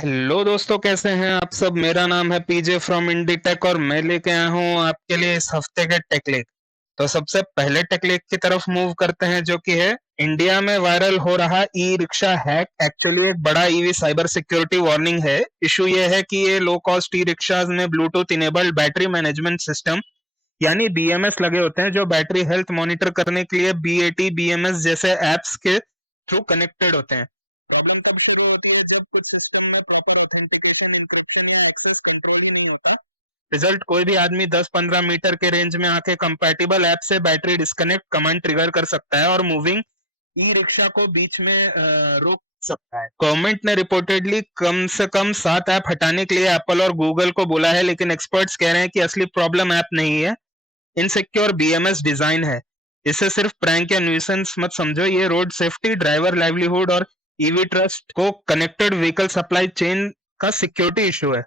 Hello दोस्तों, कैसे हैं आप सब। मेरा नाम है पीजे फ्रॉम इंडी टेक और मैं लेके आया हूँ आपके लिए इस हफ्ते के टेकलेक। तो सबसे पहले टेकलेक की तरफ मूव करते हैं, जो कि है इंडिया में वायरल हो रहा ई रिक्शा हैक। एक्चुअली एक बड़ा ईवी साइबर सिक्योरिटी वार्निंग है। इशू ये है कि ये लो कॉस्ट ई रिक्शाज में Bluetooth enabled battery management system यानी बीएमएस लगे होते हैं, जो बैटरी हेल्थ मॉनिटर करने के लिए बीएटी बीएमएस जैसे एप्स के थ्रू कनेक्टेड होते हैं। प्रॉब्लम तब शुरू होती है जब कुछ सिस्टम में प्रॉपर ऑथेंटिकेशन, इंक्रिप्शन या एक्सेस कंट्रोल ही नहीं होता। रिजल्ट, कोई भी आदमी 10-15 मीटर के रेंज में आके कंपैटिबल ऐप से बैटरी डिस्कनेक्ट कमांड ट्रिगर कर सकता है और मूविंग ई रिक्शा को बीच में रोक सकता है। गवर्नमेंट ने रिपोर्टेडली कम से कम 7 ऐप हटाने के लिए एप्पल और गूगल को बोला है, लेकिन एक्सपर्ट्स कह रहे हैं कि असली प्रॉब्लम ऐप नहीं है, इनसिक्योर बीएमएस डिजाइन है। इसे सिर्फ प्रैंक या न्यूसेंस मत समझो, ये रोड सेफ्टी, ड्राइवर लाइवलीहुड और ईवी ट्रस्ट को कनेक्टेड व्हीकल सप्लाई चेन का सिक्योरिटी इशू है।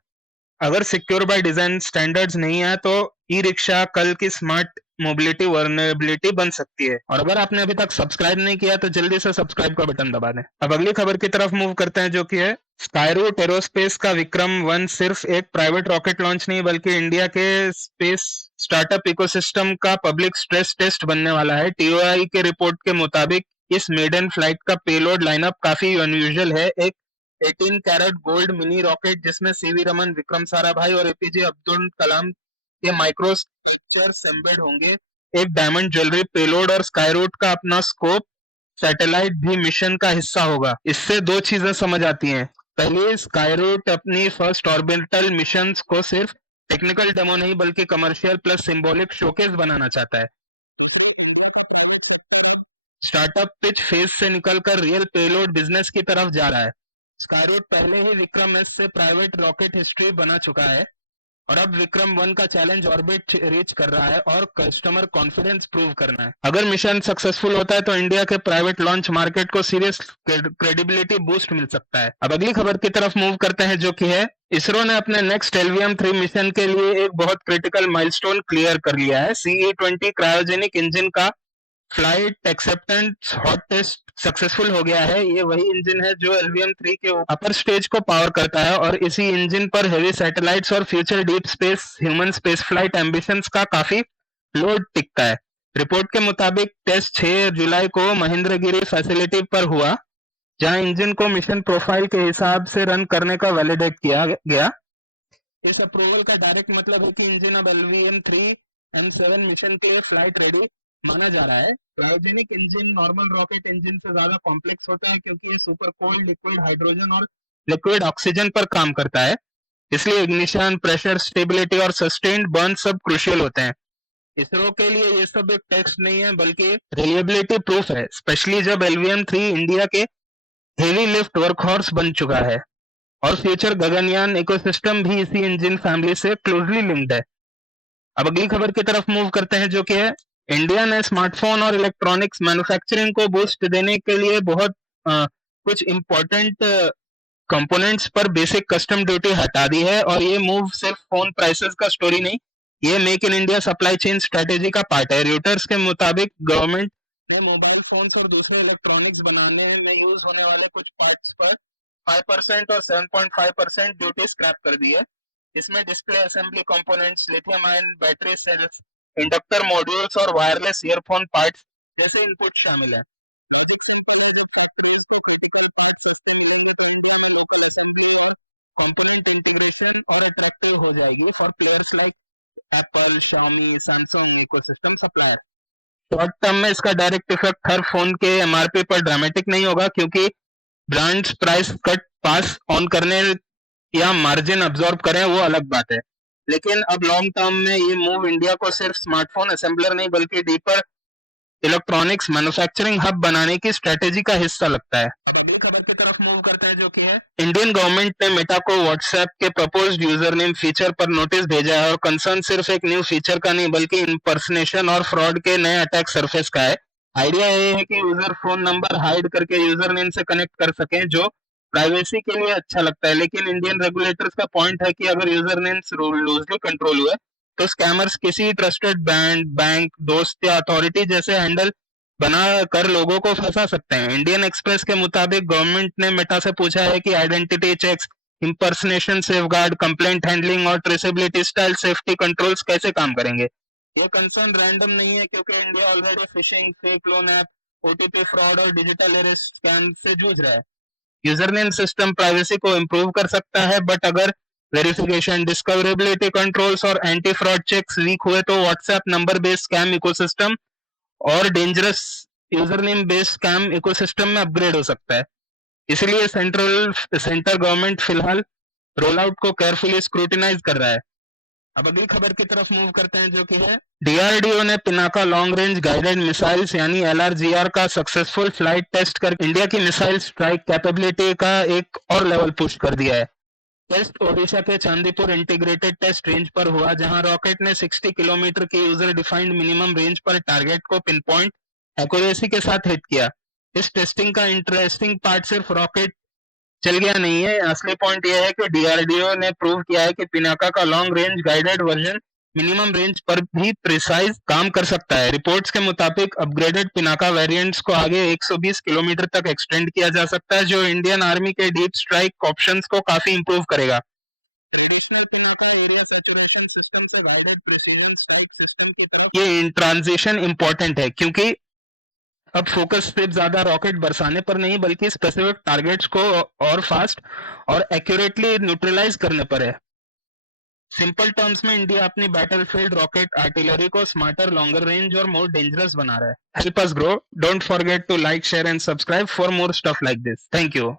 अगर सिक्योर बाय डिजाइन स्टैंडर्ड्स नहीं है तो ई रिक्शा कल की स्मार्ट मोबिलिटी वर्नेबिलिटी बन सकती है। और अगर आपने अभी तक सब्सक्राइब नहीं किया तो जल्दी से सब्सक्राइब का बटन दबा दें। अब अगली खबर की तरफ मूव करते हैं, जो कि है स्काईरूट एरोस्पेस का विक्रम 1 सिर्फ एक प्राइवेट रॉकेट लॉन्च नहीं बल्कि इंडिया के स्पेस स्टार्टअप इकोसिस्टम का पब्लिक स्ट्रेस टेस्ट बनने वाला है। टीओआई के रिपोर्ट के मुताबिक इस मेडन फ्लाइट का पेलोड लाइनअप काफी अनयूजुअल है। एक 18 कैरेट गोल्ड मिनी रॉकेट जिसमें सीवी रमन, विक्रम साराभाई और एपीजे अब्दुल कलाम के माइक्रो स्ट्रक्चर्स एम्बेड होंगे। एक डायमंड ज्वेलरी पेलोड और स्काईरूट का अपना स्कोप सैटेलाइट भी मिशन का हिस्सा होगा। इससे दो चीजें समझ आती हैं। पहले, स्काईरूट अपनी फर्स्ट ऑर्बिटल मिशंस को सिर्फ टेक्निकल डेमो नहीं बल्कि कमर्शियल प्लस सिंबॉलिक शोकेस बनाना चाहता है। स्टार्टअप पिच फेज से निकलकर रियल पेलोड बिजनेस की तरफ जा रहा है। स्काईरूट पहले ही विक्रम-एस से प्राइवेट रॉकेट हिस्ट्री बना चुका है और अब विक्रम-1 का चैलेंज ऑर्बिट रीच कर रहा है और कस्टमर कॉन्फिडेंस प्रूव करना है। अगर मिशन सक्सेसफुल होता है तो इंडिया के प्राइवेट लॉन्च मार्केट को सीरियस क्रेडिबिलिटी बूस्ट मिल सकता है। अब अगली खबर की तरफ मूव करते हैं, जो कि है इसरो ने अपने नेक्स्ट LVM-3 मिशन के लिए एक बहुत क्रिटिकल माइलस्टोन क्लियर कर लिया है। CE-20 क्रायोजेनिक इंजन का flight acceptance hot test successful हो गया है। ये वही इंजन है जो LVM-3 के अपर स्टेज को पावर करता है और इसी इंजन पर हेवी सैटेलाइट्स और future deep space human space flight ambitions का काफी लोड टिकता है। रिपोर्ट के मुताबिक टेस्ट 6 जुलाई को महेंद्रगिरी फैसिलिटी पर हुआ, जहां इंजन को मिशन प्रोफाइल के हिसाब से रन करने का वैलिडेट किया गया। इस अप्रूवल का डायरेक्ट मतलब है कि इंजन अब LVM-3 M7 मिशन के लिए फ्लाइट रेडी माना जा रहा है। Cryogenic engine normal rocket engine से ज्यादा कॉम्प्लेक्स होता है क्योंकि ये सुपर कोल्ड लिक्विड हाइड्रोजन और लिक्विड ऑक्सीजन पर काम करता है। इसलिए इग्निशन, प्रेशर, स्टेबिलिटी और सस्टेन्ड बर्न सब क्रूशियल होते हैं। इसरो के लिए ये सब एक टेक्स्ट नहीं है बल्कि रिलायबिलिटी प्रूफ है, स्पेशली जब LVM-3 इंडिया के हेवी लिफ्ट वर्कहॉर्स बन चुका है और फ्यूचर गगनयान इकोसिस्टम भी इसी इंजन फैमिली से क्लोजली लिंक्ड है। अब अगली खबर की तरफ मूव करते हैं, जो कि है इंडिया ने स्मार्टफोन और इलेक्ट्रॉनिक्स मैन्युफैक्चरिंग को बूस्ट देने के लिए बहुत कुछ इंपॉर्टेंट कंपोनेंट्स पर बेसिक कस्टम ड्यूटी हटा दी है। और ये मूव सिर्फ फोन प्राइसेस का स्टोरी नहीं, ये make in India supply chain strategy का पार्ट है। रॉयटर्स के मुताबिक गवर्नमेंट ने मोबाइल फोन्स और दूसरे इलेक्ट्रॉनिक्स बनाने में यूज होने वाले कुछ पार्ट्स पर 5% और 7.5% ड्यूटी स्क्रैप कर दी है। इसमें display assembly components, lithium ion battery cells, inductor modules और वायरलेस ईयरफोन पार्ट्स जैसे इनपुट शामिल है। कंपोनेंट इंटीग्रेशन और अट्रैक्टिव हो जाएगी for players like Apple, Xiaomi, Samsung ecosystem supplier. Short term में इसका डायरेक्ट इफेक्ट हर फोन के MRP पर ड्रामेटिक नहीं होगा, क्योंकि brands price cut pass on करने या मार्जिन अब्सॉर्ब करें वो अलग बात है। लेकिन अब लॉन्ग टर्म में ये मूव इंडिया को सिर्फ स्मार्टफोन असेंबलर नहीं बल्कि डीपर इलेक्ट्रॉनिक्स मैन्युफैक्चरिंग हब बनाने की स्ट्रेटेजी का हिस्सा लगता है। अगली खबर की तरफ मूव करते हैं, जो कि है इंडियन गवर्नमेंट ने मेटा को व्हाट्सएप के प्रपोज्ड यूजर नेम फीचर पर नोटिस भेजा है और कंसर्न सिर्फ एक न्यू फीचर का नहीं बल्कि इम्पर्सनेशन और फ्रॉड के नए अटैक सरफेस का है। आइडिया ये है कि यूजर फोन नंबर हाइड करके यूजर नेम से कनेक्ट कर सकें, जो प्राइवेसी के लिए अच्छा लगता है। लेकिन इंडियन रेगुलेटर्स का पॉइंट है कि अगर यूजर नेम्स लूजली कंट्रोल हुए तो स्कैमर्स किसी ट्रस्टेड बैंक, दोस्त या अथॉरिटी जैसे हैंडल बना कर लोगों को फंसा सकते हैं। इंडियन एक्सप्रेस के मुताबिक गवर्नमेंट ने मेटा से पूछा है कि identity checks impersonation safeguard, complaint handling और ट्रेसेबिलिटी स्टाइल सेफ्टी कंट्रोल्स कैसे काम करेंगे। ये कंसर्न रैंडम नहीं है, क्योंकि India already phishing, fake loan app, OTP fraud और डिजिटल अरेस्ट स्कैम से जूझ रहा है। यूजरनेम सिस्टम प्राइवेसी को इम्प्रूव कर सकता है, बट अगर वेरिफिकेशन, डिस्कवरेबिलिटी कंट्रोल्स और एंटी फ्रॉड चेक्स वीक हुए तो WhatsApp number based scam ecosystem और dangerous username based scam ecosystem में अपग्रेड हो सकता है। इसलिए सेंटर गवर्नमेंट फिलहाल रोल आउट को केयरफुली स्क्रूटिनाइज कर रहा है। अब अगली खबर की तरफ मूव करते हैं, जो कि है डीआरडीओ ने Pinaka long range guided missiles यानी एलआरजीआर का सक्सेसफुल फ्लाइट टेस्ट कर इंडिया की मिसाइल स्ट्राइक कैपेबिलिटी का एक और लेवल पुश कर दिया है। टेस्ट ओडिशा के चांदीपुर इंटीग्रेटेड टेस्ट रेंज पर हुआ, जहां रॉकेट ने 60 किलोमीटर की यूजर डिफाइंड मिनिमम रेंज पर टारगेट को पिन पॉइंट एक्यूरेसी के साथ हिट किया। इस टेस्टिंग का इंटरेस्टिंग पार्ट सिर्फ रॉकेट चल गया नहीं है, असली पॉइंट यह है कि डीआरडीओ ने प्रूव किया है कि पिनाका का long range guided version minimum range पर भी प्रिसाइज काम कर सकता है। रिपोर्ट्स के मुताबिक अपग्रेडेड पिनाका वेरिएंट्स को आगे 120 किलोमीटर तक एक्सटेंड किया जा सकता है, जो इंडियन आर्मी के डीप स्ट्राइक ऑप्शंस को काफी इंप्रूव करेगा। Traditional Pinaka area saturation system से गाइडेड प्रिसीजन स्ट्राइक सिस्टम की तरफ ये ट्रांजिशन इंपॉर्टेंट है, क्योंकि अब फोकस सिर्फ ज्यादा रॉकेट बरसाने पर नहीं, बल्कि स्पेसिफिक टारगेट्स को और फास्ट और एक्यूरेटली न्यूट्रलाइज करने पर है। सिंपल टर्म्स में इंडिया अपनी बैटलफील्ड रॉकेट आर्टिलरी को स्मार्टर, लॉन्गर रेंज और मोर डेंजरस बना रहा है। Help us grow. Don't forget to like, share and subscribe for more stuff like this. Thank you.